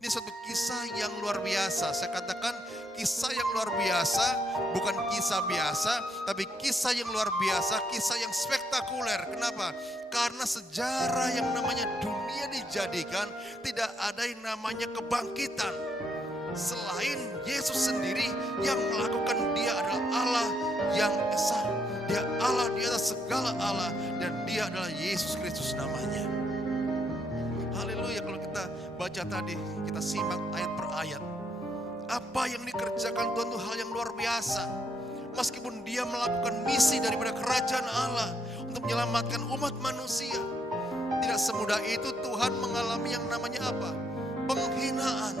Ini suatu kisah yang luar biasa. Saya katakan kisah yang luar biasa, bukan kisah biasa, tapi kisah yang luar biasa, kisah yang spektakuler. Kenapa? Karena sejarah yang namanya dunia dijadikan, tidak ada yang namanya kebangkitan. Selain Yesus sendiri yang melakukan, dia adalah Allah yang esa. Dia Allah di atas segala Allah, dan dia adalah Yesus Kristus namanya. Haleluya. Kalau kita baca tadi, kita simak ayat per ayat. Apa yang dikerjakan Tuhan itu hal yang luar biasa. Meskipun dia melakukan misi daripada kerajaan Allah untuk menyelamatkan umat manusia, tidak semudah itu Tuhan mengalami yang namanya apa? Penghinaan.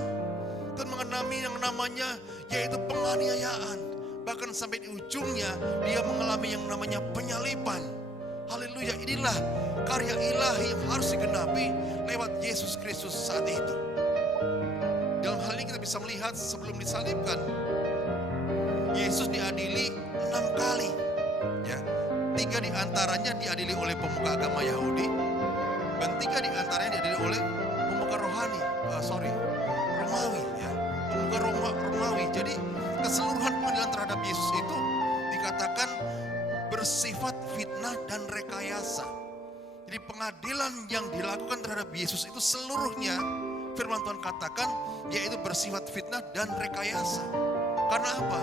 Tuhan mengalami yang namanya yaitu penganiayaan. Bahkan sampai di ujungnya dia mengalami yang namanya penyaliban. Haleluya, inilah karya ilahi yang harus digenapi lewat Yesus Kristus saat itu. Dalam hal ini kita bisa melihat sebelum disalibkan, Yesus diadili 6 kali. Ya, 3 diantaranya diadili oleh pemuka agama Yahudi, dan 3 diantaranya diadili oleh pemuka Romawi. Ya, pemuka Romawi. Jadi keseluruhan pengadilan terhadap Yesus itu dikatakan bersifat fitnah dan rekayasa. Jadi pengadilan yang dilakukan terhadap Yesus itu seluruhnya, firman Tuhan katakan, yaitu bersifat fitnah dan rekayasa. Karena apa?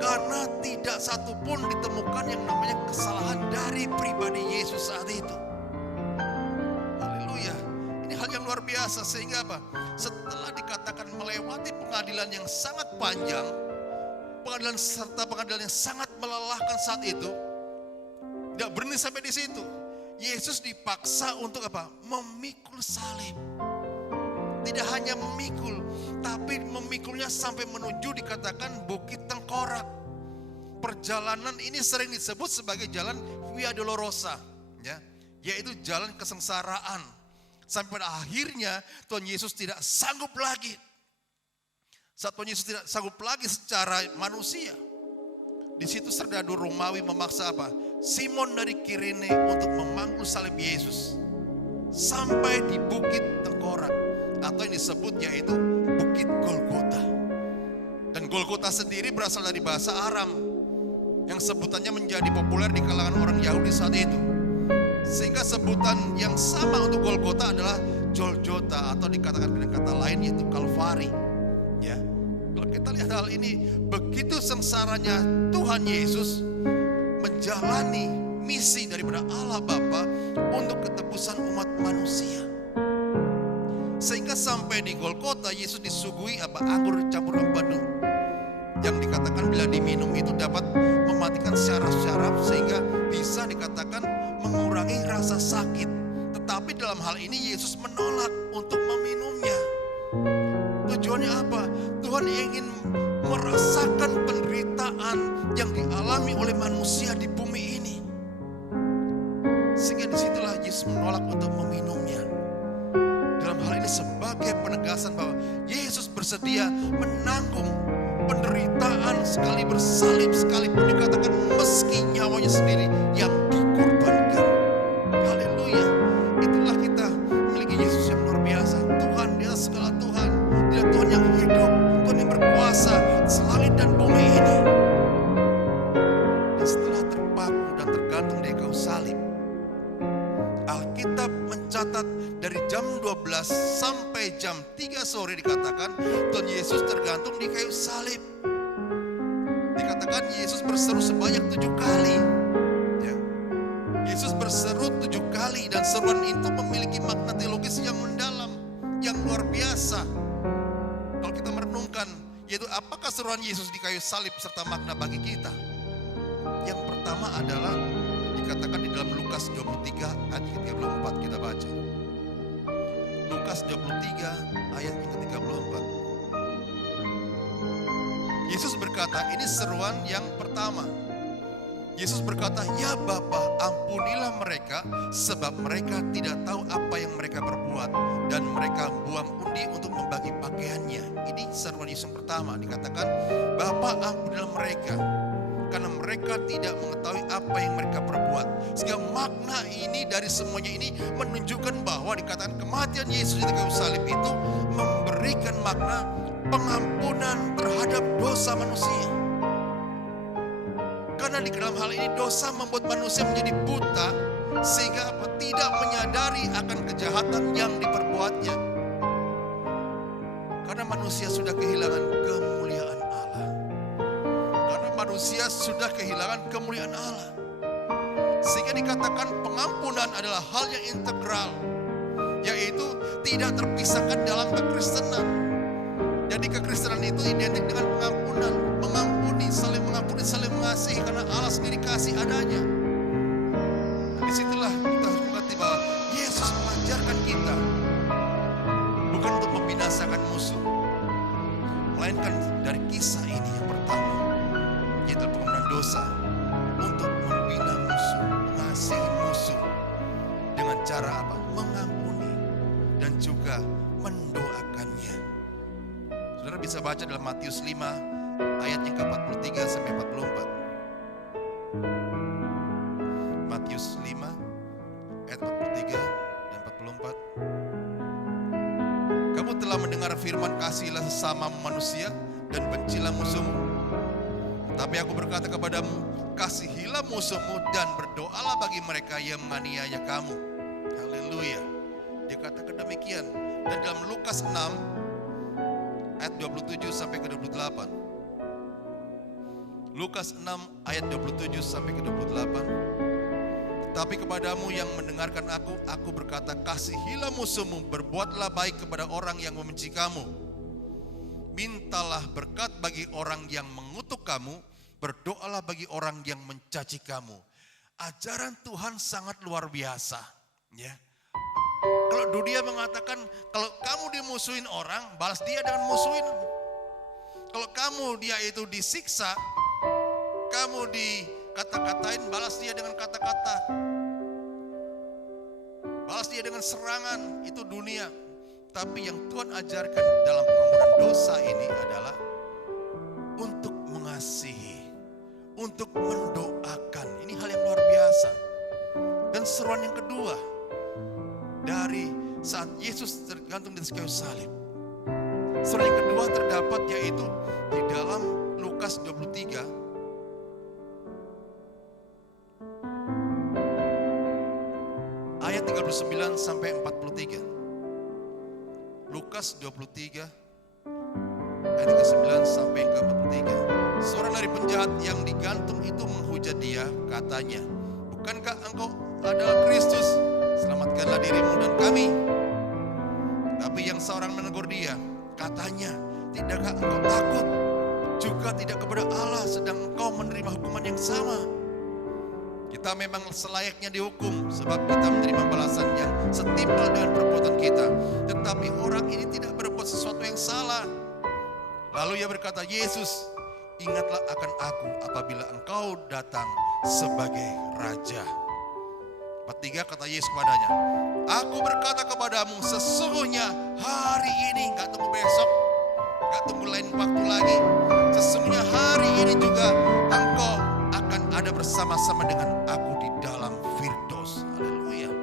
Karena tidak satu pun ditemukan yang namanya kesalahan dari pribadi Yesus saat itu. Haleluya. Ini hal yang luar biasa, sehingga apa? Setelah dikatakan melewati pengadilan yang sangat panjang, pengadilan yang sangat melelahkan saat itu, tidak berhenti sampai di situ. Yesus dipaksa untuk apa? Memikul salib. Tidak hanya memikul, tapi memikulnya sampai menuju dikatakan Bukit Tengkorak. Perjalanan ini sering disebut sebagai jalan Via Dolorosa, ya, yaitu jalan kesengsaraan. Sampai pada akhirnya Tuhan Yesus tidak sanggup lagi. Saat Tuhan Yesus tidak sanggup lagi secara manusia, di situ serdadu Romawi memaksa apa? Simon dari Kirene untuk memangku salib Yesus sampai di Bukit Tengkorak, atau yang disebut yaitu Bukit Golgota. Dan Golgota sendiri berasal dari bahasa Aram yang sebutannya menjadi populer di kalangan orang Yahudi saat itu. Sehingga sebutan yang sama untuk Golgota adalah Joljota, atau dikatakan dengan kata lain yaitu Kalvari. Ya. Kalau kita lihat hal ini, begitu sengsaranya Tuhan Yesus menjalani misi daripada Allah Bapa untuk ketebusan umat manusia. Sehingga sampai di Golgota Yesus disuguhi apa? Anggur campur empedu, yang dikatakan bila diminum itu dapat mematikan syaraf-syaraf sehingga bisa dikatakan mengurangi rasa sakit. Tetapi dalam hal ini Yesus menolak untuk meminumnya. Tujuannya apa? Tuhan ingin merasakan penderitaan yang dialami oleh manusia di bumi ini. Sehingga disitulah Yesus menolak untuk meminumnya. Dalam hal ini sebagai penegasan bahwa Yesus bersedia menanggung penderitaan sekali bersalib, sekalipun dikatakan meski nyawanya sendiri yang dikorbankan. Haleluya. Itulah kita memiliki Yesus yang luar biasa. Tuhan di atas segala Tuhan. Dia Tuhan yang hidup, Tuhan yang berkuasa selangit dan bumi ini. Dan setelah terpaku dan tergantung di kayu salib, Alkitab mencatat dari jam 12 sampai jam 3 sore dikatakan Tuhan Yesus tergantung di kayu salib. Dikatakan Yesus berseru sebanyak 7 kali. Ya. Yesus berseru 7 kali, dan seruan itu memiliki makna teologis yang mendalam, yang luar biasa. Kalau kita merenungkan, yaitu apakah seruan Yesus di kayu salib serta makna bagi kita? Yang pertama adalah dikatakan di dalam Lukas 23 ayat 34, kita baca. Lukas 23 ayat 34. Yesus berkata, ini seruan yang pertama. Yesus berkata, ya Bapa, ampunilah mereka sebab mereka tidak tahu apa yang mereka perbuat, dan mereka buang undi untuk membagi pakaiannya. Ini seruan Yesus yang pertama, dikatakan, Bapa, ampunilah mereka karena mereka tidak mengetahui apa yang mereka perbuat. Sehingga makna ini dari semuanya ini menunjukkan bahwa dikatakan kematian Yesus di kayu salib itu memberikan bermakna pengampunan terhadap dosa manusia. Karena di dalam hal ini dosa membuat manusia menjadi buta sehingga tidak menyadari akan kejahatan yang diperbuatnya. Karena manusia sudah kehilangan kemuliaan Allah. Karena manusia sudah kehilangan kemuliaan Allah. Sehingga dikatakan pengampunan adalah hal yang integral, yaitu tidak terpisahkan dalam kekristenan. Jadi kekristenan itu identik dengan pengampunan, mengampuni, saling mengasihi karena Allah sendiri kasih adanya. Nah, disitulah kita harus mengerti bahwa Yesus mengajarkan kita bukan untuk membinasakan musuh, melainkan dari kisah ini yang pertama, yaitu pengampunan dosa, untuk membina musuh, mengasihi musuh dengan cara apa? Mengampuni dan juga mendoakannya. Saudara bisa baca dalam Matius 5 ayat yang ke-43 sampai 44. Matius 5 ayat 43 dan 44. Kamu telah mendengar firman, kasihilah sesama manusia dan bencilah musuhmu. Tapi aku berkata kepadamu, kasihilah musuhmu dan berdoalah bagi mereka yang menganiaya kamu. Haleluya. Dia katakan demikian. Dan dalam Lukas 6 ayat 27 sampai ke 28. Lukas 6 ayat 27 sampai ke 28. Tapi kepadamu yang mendengarkan aku berkata, kasihilah musuhmu, berbuatlah baik kepada orang yang membenci kamu. Mintalah berkat bagi orang yang mengutuk kamu, berdoalah bagi orang yang mencaci kamu. Ajaran Tuhan sangat luar biasa, ya. Kalau dunia mengatakan kalau kamu dimusuhin orang, balas dia dengan musuhin. Kalau kamu dia itu disiksa, kamu dikata-katain, balas dia dengan kata-kata. Balas dia dengan serangan, itu dunia. Tapi yang Tuhan ajarkan dalam pengampunan dosa ini adalah untuk mengasihi, untuk mendoakan. Ini hal yang luar biasa. Dan seruan yang kedua, dari saat Yesus tergantung di atas kayu salib. Seruan yang kedua terdapat yaitu di dalam Lukas 23 ayat 39 sampai 43. Lukas 23 ayat 39 sampai ke 43. Seorang dari penjahat yang digantung itu menghujat dia, katanya, bukankah engkau adalah Kristus? Selamatkanlah dirimu dan kami. Tapi yang seorang menegur dia, katanya, tidakkah engkau takut juga tidak kepada Allah, sedang engkau menerima hukuman yang sama? Kita memang selayaknya dihukum, sebab kita menerima balasan yang setimpal dengan perbuatan kita. Tetapi orang ini tidak berbuat sesuatu yang salah. Lalu ia berkata, Yesus, ingatlah akan aku apabila engkau datang sebagai Raja. 43 kata Yesus kepadanya, aku berkata kepadamu, sesungguhnya hari ini, gak tunggu besok, gak tunggu lain waktu lagi, sesungguhnya hari ini juga engkau akan ada bersama-sama dengan aku di dalam Firdaus. Haleluya.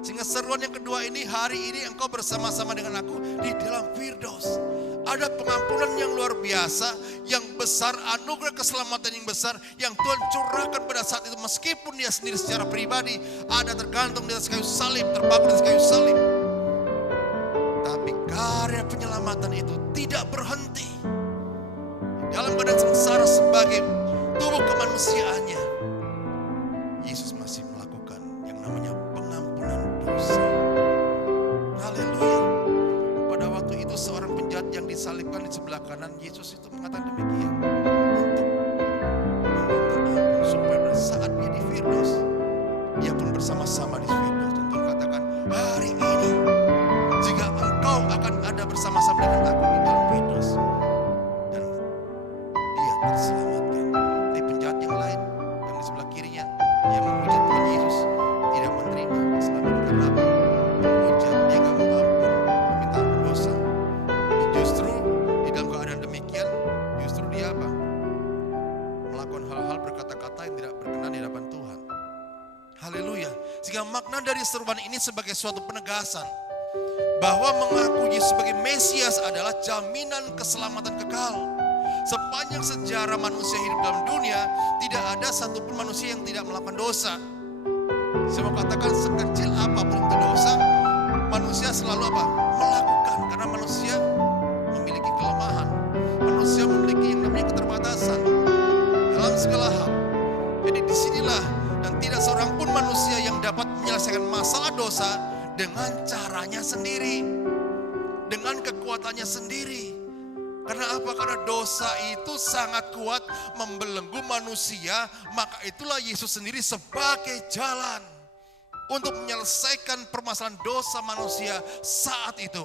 Sehingga seruan yang kedua ini, hari ini engkau bersama-sama dengan aku di dalam Firdaus. Ada pengampunan yang luar biasa, yang besar, anugerah keselamatan yang besar yang Tuhan curahkan pada saat itu, meskipun dia sendiri secara pribadi ada tergantung di atas kayu salib, terpaku di atas kayu salib. Tapi karya penyelamatan itu tidak berhenti. Dalam keadaan sengsara sebagai tubuh kemanusiaannya, Yesus masih melakukan yang namanya pengampunan dosa. Haleluya. Pada waktu itu seorang penjahat yang disalibkan di sebelah kanan Yesus itu mengatakan demikian, untuk meminta ampun supaya pada saat dia di Firdaus, dia pun bersama-sama di Firdaus. Dan Tuhan katakan, hari ini jika engkau akan ada bersama-sama dengan aku di dalam Firdaus, dan dia terselamatkan. Tapi penjahat yang lain yang di sebelah kirinya, yang menghujat Tuhan Yesus, tidak menerima keselamatan. Karena apa? Menghujat, dia gak mau ampun, meminta ampun dosa. Justru di dalam keadaan demikian, justru dia apa? Melakukan hal-hal berkata-kata yang tidak berkenan di hadapan Tuhan. Haleluya. Sehingga makna dari seruan ini sebagai suatu penegasan bahwa mengaku Yesus sebagai Mesias adalah jaminan keselamatan kekal. Sepanjang sejarah manusia hidup dalam dunia, tidak ada satupun manusia yang tidak melakukan dosa. Saya mau katakan sekecil apapun itu dosa, manusia selalu apa? Melakukan, karena manusia memiliki kelemahan. Manusia memiliki yang namanya keterbatasan dalam segala hal. Jadi disinilah, dan tidak seorang pun manusia yang dapat menyelesaikan masalah dosa dengan caranya sendiri, dengan kekuatannya sendiri. Karena apa? Karena dosa itu sangat kuat membelenggu manusia. Maka itulah Yesus sendiri sebagai jalan untuk menyelesaikan permasalahan dosa manusia saat itu.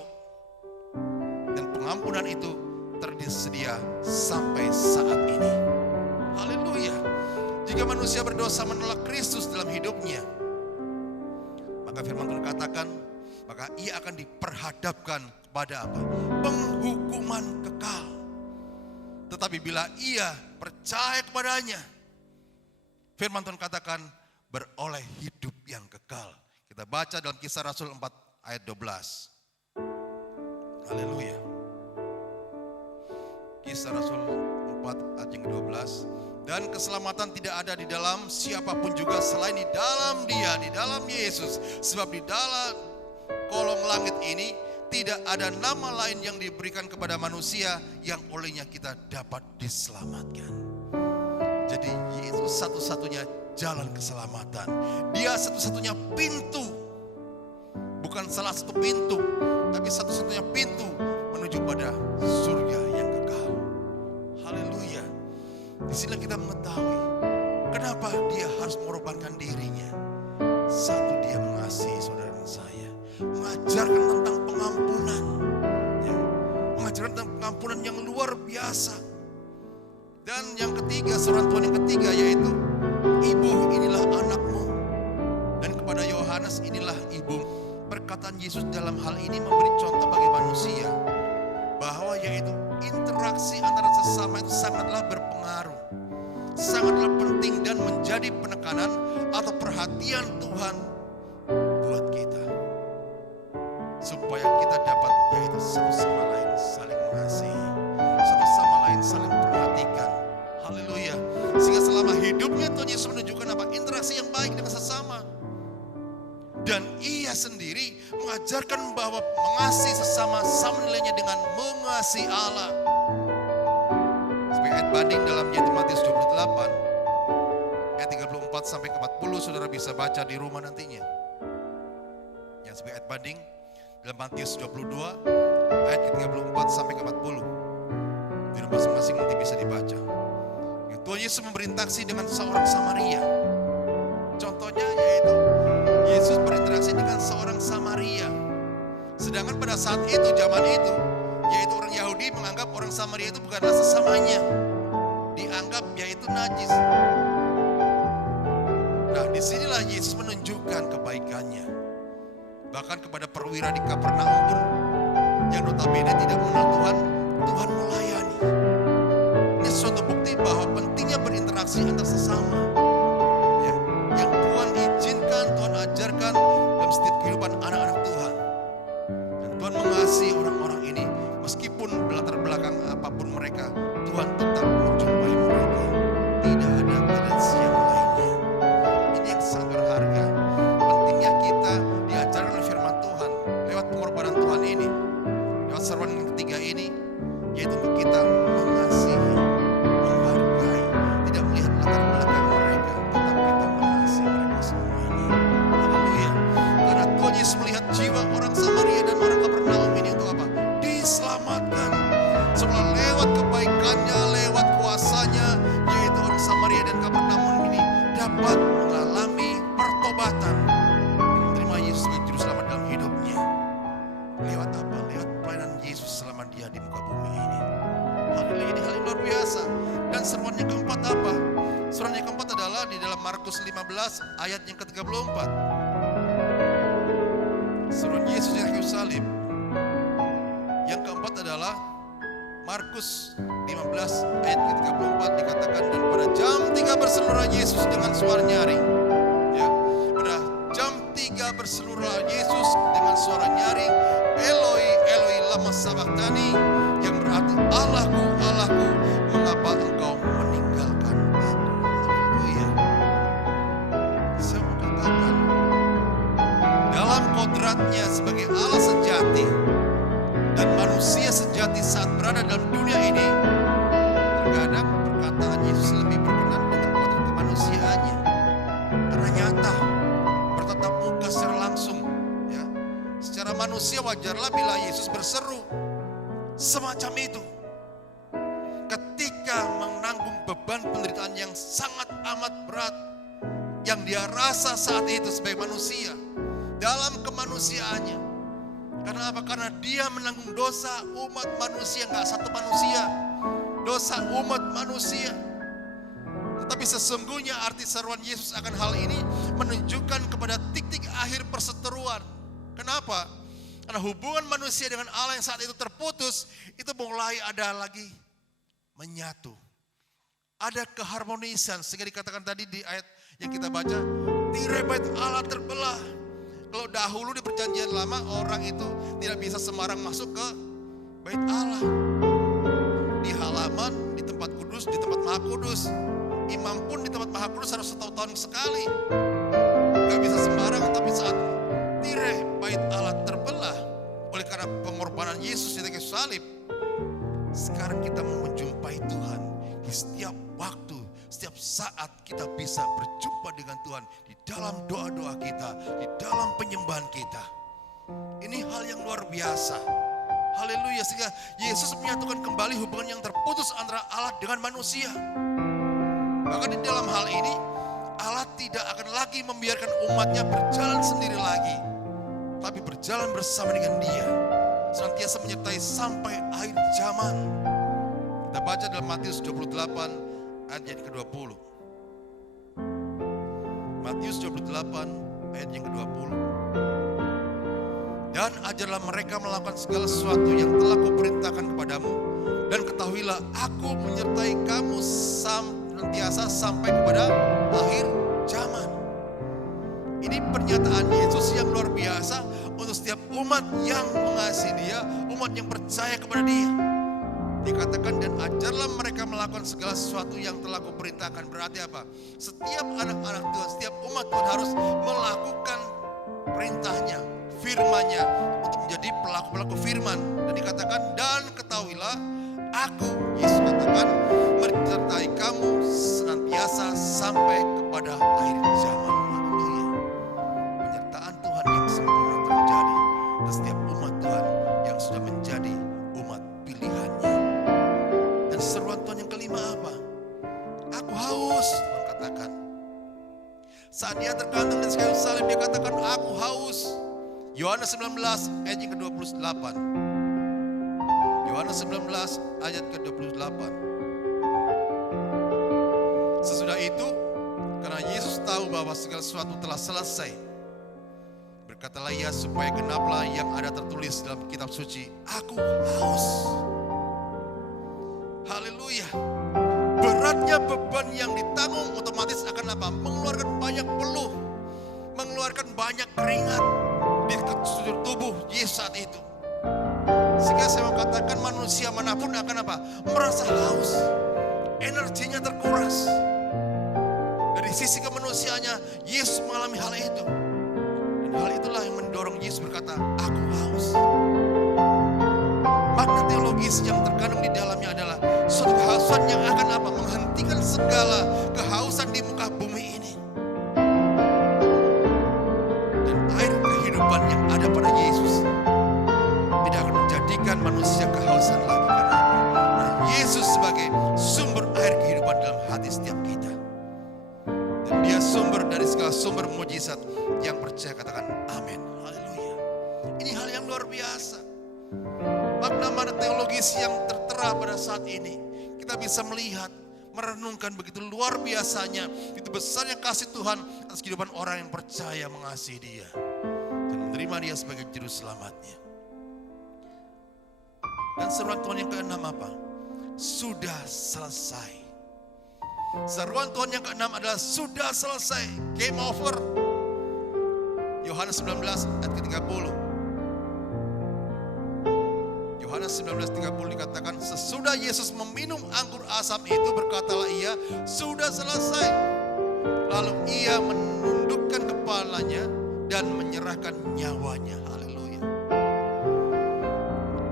Dan pengampunan itu tersedia sampai saat ini. Haleluya. Jika manusia berdosa menolak Kristus dalam hidupnya, maka firman Tuhan katakan, maka ia akan diperhadapkan kepada apa? Penghukuman kekal. Tetapi bila ia percaya kepadanya, firman Tuhan katakan beroleh hidup yang kekal. Kita baca dalam Kisah Rasul 4 ayat 12. Haleluya. Kisah Rasul 4 ayat yang ke-12. Dan keselamatan tidak ada di dalam siapapun juga selain di dalam Dia, di dalam Yesus. Sebab di dalam kolong langit ini tidak ada nama lain yang diberikan kepada manusia yang olehnya kita dapat diselamatkan. Jadi Yesus satu-satunya jalan keselamatan. Dia satu-satunya pintu. Bukan salah satu pintu, tapi satu-satunya pintu menuju pada surga yang kekal. Haleluya. Di sini kita mengetahui kenapa dia harus mengorbankan dirinya. Satu, dia mengasihi saudara dan saya, mengajarkan tentang pengampunan, ya, mengajarkan tentang pengampunan yang luar biasa. Dan yang ketiga, seruan Tuhan yang ketiga yaitu, ibu inilah anakmu, dan kepada Yohanes inilah ibu. Perkataan Yesus dalam hal ini memberi contoh bagi manusia bahwa yaitu interaksi antara sesama itu sangatlah berpengaruh, sangatlah penting dan menjadi penekanan atau perhatian Tuhan buat kita, supaya kita dapat yaitu satu sama lain saling mengasihi, satu sama lain saling perhatikan. Haleluya. Sehingga selama hidupnya Tuhan Yesus menunjukkan apa? Interaksi yang baik dengan sesama. Dan ia sendiri mengajarkan bahwa mengasihi sesama sama nilainya dengan mengasihi Allah. Sebagai ayat banding dalam yaitu Matius 28 ayat 34 sampai ke 40, saudara bisa baca di rumah nantinya. Yang sebagai ayat banding dalam Matius 22 ayat ke 34 sampai ke 40. Di rumah masing-masing nanti bisa dibaca. Tuhan Yesus berinteraksi dengan seorang Samaria. Contohnya yaitu Yesus berinteraksi dengan seorang Samaria. Sedangkan pada saat itu, zaman itu, yaitu orang Yahudi menganggap orang Samaria itu bukanlah sesamanya. Dianggap yaitu najis. Nah, disinilah Yesus menunjukkan kebaikannya. Bahkan kepada perwira di Kapernaum pun, yang notabene tidak mengenal Tuhan, Tuhan melayani. Ini suatu bukti bahwa pentingnya berinteraksi antar sesama. Ya, yang Tuhan izinkan, Tuhan ajarkan dalam setiap kehidupan anak-anak Tuhan. Dan Tuhan mengasihi orang-orang ini, meskipun latar belakang apapun mereka, Tuhan tetap menjumpai mereka. Tidak ada tendensi yang lainnya. Ini yang sangat berharga. Pentingnya kita diajarkan oleh firman Tuhan lewat pengorbanan Tuhan ini, lewat seruan yang ketiga ini, yaitu untuk kita mengasihi, menghargai, tidak melihat latar belakang mereka, tetapi kita mengasihi mereka semuanya. Haleluya. Karena Tuhan Yesus melihat jiwa orang Samaria dan orang Kapernaum ini untuk apa? Diselamatkan. Setelah lewat kebaikannya, lewat kuasanya, yaitu orang Samaria dan Kapernaum ini dapat mengalami pertobatan, menerima Yesus sebagai juru selamat dalam hidupnya. Lewat apa? Lewat pelayanan Yesus selama dia di muka bumi ini. Haleluya, ini hal yang luar biasa. Dan seruan yang keempat apa? Seruan yang keempat adalah di dalam Markus 15 ayat yang ke-34. Seruan Yesus yang kayu salib. Yang keempat adalah Markus 15 ayat ke-34 dikatakan, dan pada jam 3 berseluruh Yesus dengan suara nyaring. Ya, pada jam 3 berseluruh Yesus dengan suara nyaring, sabachthani, yang berarti Allahku, Allahku, mengapa engkau meninggalkan aku. Haleluya. Saya mau katakan, dalam kodratnya sebagai Allah sejati dan manusia sejati saat berada dalam dunia ini, terkadang perkataan Yesus lebih berkenan dengan kodrat kemanusiaannya, karena nyata, bertatap muka secara langsung. Ya, secara manusia wajarlah bila Yesus berseru semacam itu ketika menanggung beban penderitaan yang sangat amat berat yang dia rasa saat itu sebagai manusia dalam kemanusiaannya. Karena apa? Karena dia menanggung dosa umat manusia, gak satu manusia, dosa umat manusia. Tetapi sesungguhnya arti seruan Yesus akan hal ini menunjukkan kepada titik akhir perseteruan. Kenapa? Karena hubungan manusia dengan Allah yang saat itu terputus, itu mulai ada lagi menyatu. Ada keharmonisan, sehingga dikatakan tadi di ayat yang kita baca, tirai bait Allah terbelah. Kalau dahulu di perjanjian lama, orang itu tidak bisa sembarang masuk ke bait Allah. Di halaman, di tempat kudus, di tempat maha kudus. Imam pun di tempat maha kudus harus setahun sekali. Gak bisa sembarang, tapi saat tirai bait Allah terbelah oleh karena pengorbanan Yesus di kayu salib, sekarang kita mau menjumpai Tuhan. Di setiap waktu, setiap saat kita bisa berjumpa dengan Tuhan di dalam doa-doa kita, di dalam penyembahan kita. Ini hal yang luar biasa. Haleluya, sehingga Yesus menyatukan kembali hubungan yang terputus antara Allah dengan manusia. Bahkan di dalam hal ini, Allah tidak akan lagi membiarkan umatnya berjalan sendiri lagi, tapi berjalan bersama dengan Dia, senantiasa menyertai sampai akhir zaman. Kita baca dalam Matius 28 ayat yang ke-20. Matius 28 ayat yang ke-20. Dan ajarlah mereka melakukan segala sesuatu yang telah kuperintahkan kepadamu, dan ketahuilah aku menyertai kamu senantiasa sampai kepada akhir zaman. Ini pernyataan Yesus yang luar biasa untuk setiap umat yang mengasihi Dia, umat yang percaya kepada Dia. Dikatakan, dan ajarlah mereka melakukan segala sesuatu yang telah kuperintahkan. Berarti apa? Setiap anak-anak Tuhan, setiap umat Tuhan harus melakukan perintahnya, firman-Nya, untuk menjadi pelaku-pelaku firman. Dan dikatakan, dan ketahuilah aku, Yesus katakan, menyertai kamu senantiasa sampai kepada akhir zaman. Haleluya. Penyertaan Tuhan yang sempurna terjadi dan setiap umat Tuhan yang sudah menjadi umat pilihannya. Dan seruan Tuhan yang kelima apa? Aku haus, Tuhan katakan. Saat dia tergantung di kayu salib, dia katakan, aku haus. Yohanes 19 ayat yang ke-28. Yohanes 19 ayat ke-28. Sesudah itu, karena Yesus tahu bahwa segala sesuatu telah selesai, berkatalah ia supaya genaplah yang ada tertulis dalam kitab suci, aku haus. Haleluya. Beratnya beban yang ditanggung otomatis akan apa? Mengeluarkan banyak peluh, mengeluarkan banyak keringat di sekujur tubuh Yesus saat itu. Sehingga saya mau katakan, manusia manapun akan apa? Merasa haus, energinya terkuras. Dari sisi kemanusiaannya, Yesus mengalami hal itu. Dan hal itulah yang mendorong Yesus berkata, aku haus. Makna teologis yang terkandung di dalamnya adalah suatu kehausan yang akan apa? Menghentikan segala kehausan di muka bumi ini. Dan air kehidupan yang ada pada Yesus tidak akan menjadikan manusia kehausan lagi. Karena Yesus sebagai sumber air kehidupan dalam hati setiap kita. Dan Dia sumber dari segala sumber mujizat. Yang percaya katakan amin. Haleluya. Ini hal yang luar biasa. Makna-makna teologis yang tertera pada saat ini, kita bisa melihat, merenungkan begitu luar biasanya, itu besarnya kasih Tuhan atas kehidupan orang yang percaya mengasihi Dia dan menerima Dia sebagai juru selamatnya. Dan seruan Tuhan yang keenam apa? Sudah selesai. Seruan Tuhan yang keenam adalah sudah selesai, game over. Yohanes 19 ayat ke-30. 19:30 dikatakan, sesudah Yesus meminum anggur asam itu, berkatalah ia, sudah selesai. Lalu ia menundukkan kepalanya dan menyerahkan nyawanya. Haleluya.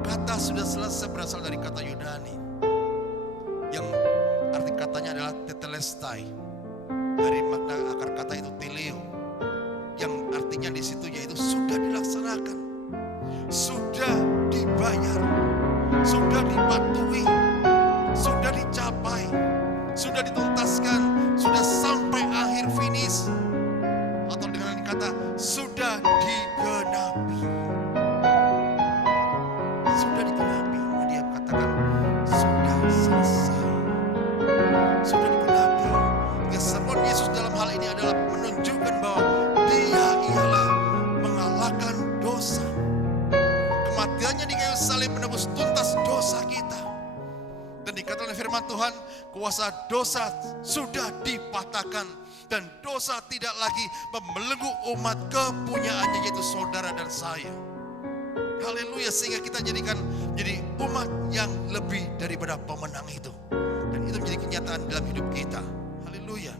Kata sudah selesai berasal dari kata Yunani yang arti katanya adalah tetelestai. Dari makna akar kata itu teleo, yang artinya di situ yaitu sudah dilaksanakan, sudah dibayar, sudah dipatuhi, sudah dicapai, sudah dituntaskan, sudah sampai akhir finish. Atau dengan kata sudah digenapi. Sudah digenapi. Dia katakan sudah selesai. Sudah digenapi. Keseruan Yesus dalam hal ini adalah menunjukkan bahwa Dia ialah mengalahkan dosa. Kematiannya di kayu salib menebus tuntas dosa kita. Dan dikatakan firman Tuhan, kuasa dosa sudah dipatahkan dan dosa tidak lagi membelenggu umat kepunyaannya, yaitu saudara dan saya. Haleluya, sehingga kita jadi umat yang lebih daripada pemenang itu. Dan itu menjadi kenyataan dalam hidup kita. Haleluya.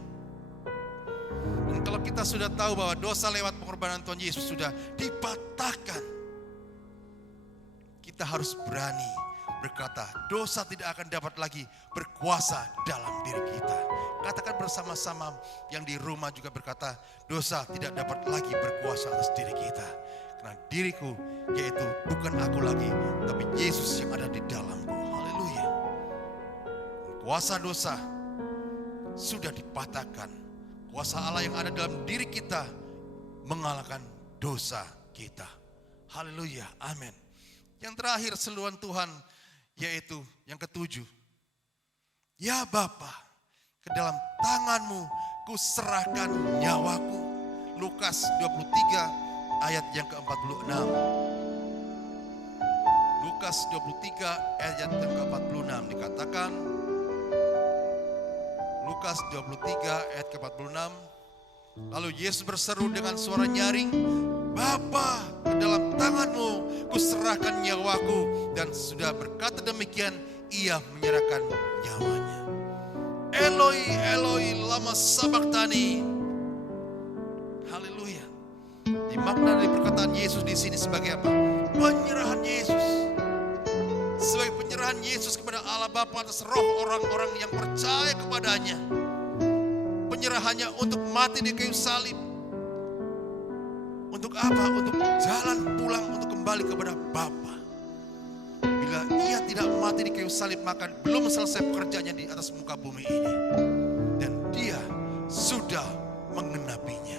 Dan kalau kita sudah tahu bahwa dosa lewat pengorbanan Tuhan Yesus sudah dipatahkan, kita harus berani berkata, dosa tidak akan dapat lagi berkuasa dalam diri kita. Katakan bersama-sama yang di rumah juga berkata, dosa tidak dapat lagi berkuasa atas diri kita. Karena diriku, yaitu bukan aku lagi, tapi Yesus yang ada di dalamku. Haleluya. Kuasa dosa sudah dipatahkan. Kuasa Allah yang ada dalam diri kita mengalahkan dosa kita. Haleluya, amin. Yang terakhir seruan Tuhan, yaitu yang ketujuh. Ya Bapa, ke dalam tanganmu kuserahkan nyawaku. Lukas 23 ayat yang ke-46. Lukas 23 ayat yang ke-46 dikatakan, Lukas 23 ayat ke-46. Lalu Yesus berseru dengan suara nyaring, Bapa, ke dalam tanganmu kuserahkan nyawaku. Dan sudah berkata demikian, ia menyerahkan nyawanya. Eloi, Eloi, lama sabachthani. Haleluya. Dimakna dari perkataan Yesus di sini sebagai apa? Penyerahan Yesus. Sebagai penyerahan Yesus kepada Allah Bapa atas roh orang-orang yang percaya kepadanya. Penyerahannya untuk mati di kayu salib. Untuk apa? Untuk jalan pulang, untuk kembali kepada Bapa. Bila ia tidak mati di kayu salib, maka belum selesai pekerjaannya di atas muka bumi ini. Dan dia sudah mengenapinya.